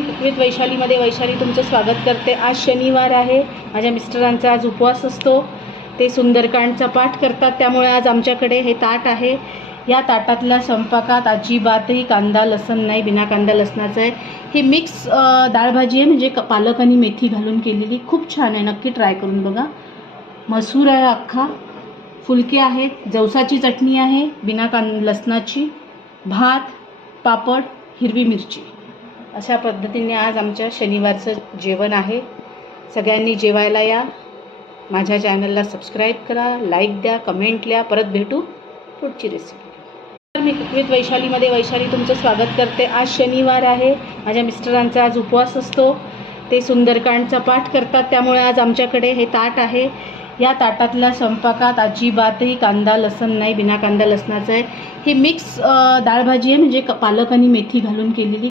मी कुकविथ वैशालीमध्ये वैशाली तुमचं स्वागत करते। आज शनिवार आहे, माझ्या मिस्टरांचा आज उपवास असतो। ते सुंदरकांडचा पाठ करतात, त्यामुळे आज आमच्याकडे हे ताट आहे। या ताटातल्या स्वयंपाकात अजिबातही कांदा लसण नाही, बिना कांदा लसणाचं आहे। ही मिक्स डाळ भाजी आहे, म्हणजे पालक आणि मेथी घालून केलेली, खूप छान आहे, नक्की ट्राय करून बघा। मसूर आहे अख्खा, फुलके आहेत, जवसाची चटणी आहे बिना लसणाची, भात, पापड, हिरवी मिरची। अशा पद्धतीने आज आमच्या शनिवारचं जेवण आहे। सगळ्यांनी जेवायला या। माझ्या चॅनलला सबस्क्राईब करा, लाईक द्या, कमेंट द्या। परत भेटू पुढची रेसिपी। मी कुकविथ वैशालीमध्ये वैशाली तुमचं स्वागत करते। आज शनिवार आहे, माझ्या मिस्टरांचा आज उपवास असतो। ते सुंदरकांडचा पाठ करतात, त्यामुळे आज आमच्याकडे हे ताट आहे। या ताटातल्या स्वयंपाकात अजिबातही कांदा लसण नाही, बिना कांदा लसणाचं आहे। ही मिक्स डाळ भाजी आहे, म्हणजे पालक आणि मेथी घालून केलेली,